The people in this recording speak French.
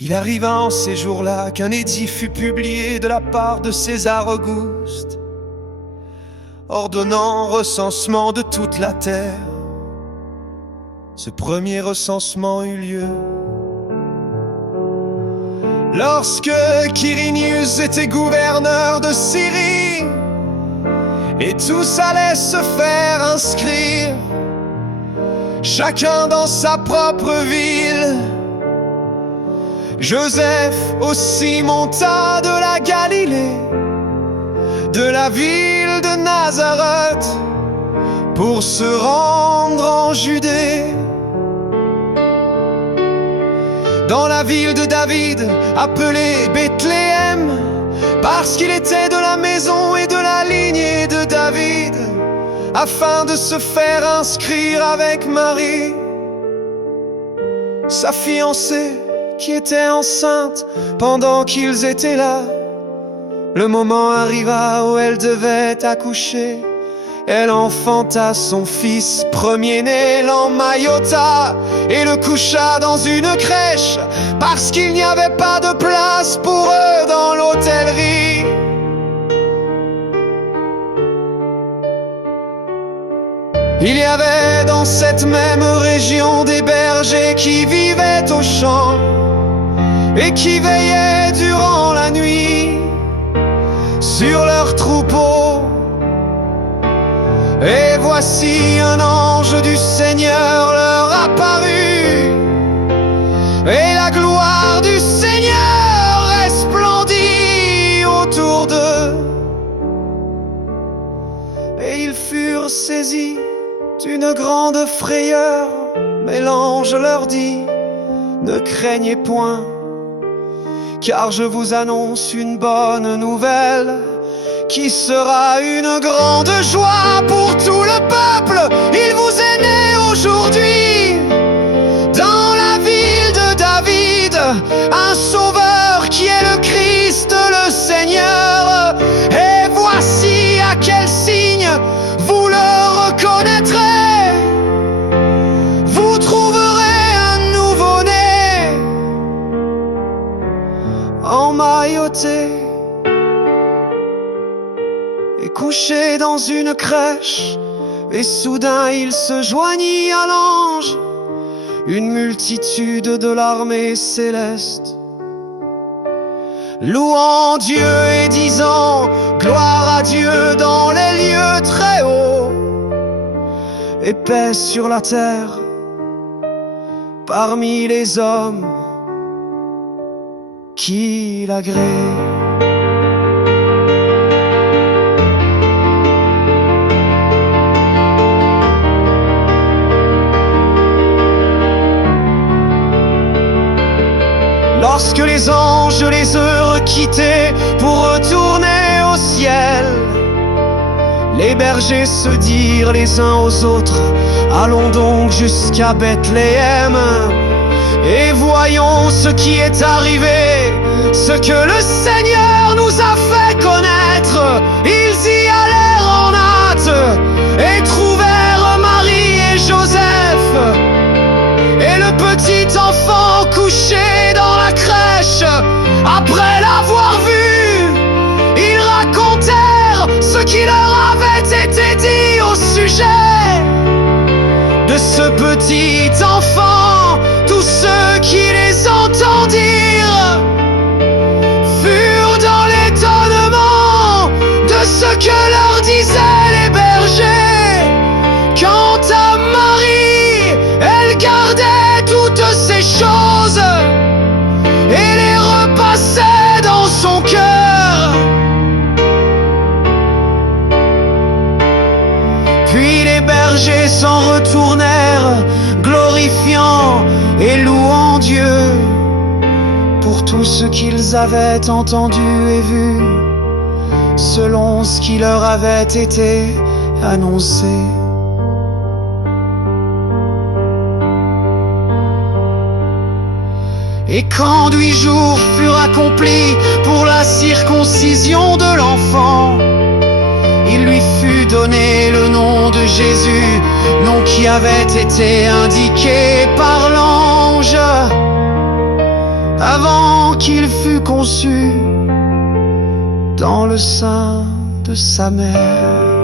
Il arriva en ces jours-là qu'un édit fut publié de la part de César Auguste, ordonnant recensement de toute la terre. Ce premier recensement eut lieu lorsque Quirinius était gouverneur de Syrie, et tous allaient se faire inscrire, chacun dans sa propre ville. Joseph aussi monta de la Galilée, de la ville de Nazareth, pour se rendre en Judée, dans la ville de David, appelée Bethléem, parce qu'il était de la maison et de la lignée de David, afin de se faire inscrire avec Marie, sa fiancée, qui était enceinte pendant qu'ils étaient là. Le moment arriva où elle devait accoucher. Elle enfanta son fils premier-né, l'emmaillota et le coucha dans une crèche, parce qu'il n'y avait pas de place pour eux dans l'hôtellerie. Il y avait dans cette même région des bergers qui vivaient aux champs et qui veillaient durant la nuit sur leurs troupeaux. Et voici un ange du Seigneur leur apparut, et la gloire du Seigneur resplendit autour d'eux. Et ils furent saisis d'une grande frayeur, mais l'ange leur dit: ne craignez point, car je vous annonce une bonne nouvelle, qui sera une grande joie pour tout le peuple. Il vous est né aujourd'hui, dans la ville de David, un sauveur qui est le Christ, le Seigneur. Et voici à quel signe vous le reconnaîtrez: vous trouverez un nouveau-né emmailloté et couché dans une crèche. Et soudain il se joignit à l'ange une multitude de l'armée céleste, louant Dieu et disant: gloire à Dieu dans les lieux très hauts, et paix sur la terre parmi les hommes qui l'agréent. Lorsque les anges les eurent quittés pour retourner au ciel, les bergers se dirent les uns aux autres: allons donc jusqu'à Bethléem et voyons ce qui est arrivé, ce que le Seigneur nous a fait connaître. Ils y allèrent en hâte et trouvèrent Marie et Joseph et le petit enfant couché dans la crèche. Après l'avoir vu, ils racontèrent ce qui leur avait été dit au sujet de ce petit enfant. Tous ceux qui les entendirent furent dans l'étonnement de ce que leur disaient les bergers. Quant à Marie, elle gardait toutes ces choses et les repassait dans son cœur. Puis les bergers s'en retournèrent, glorifiant et louant Dieu pour tout ce qu'ils avaient entendu et vu, selon ce qui leur avait été annoncé. Et quand 8 jours furent accomplis pour la circoncision de l'enfant, il lui fut donné le nom de Jésus, nom qui avait été indiqué par l'ange. avant qu'il fût conçu dans le sein de sa mère.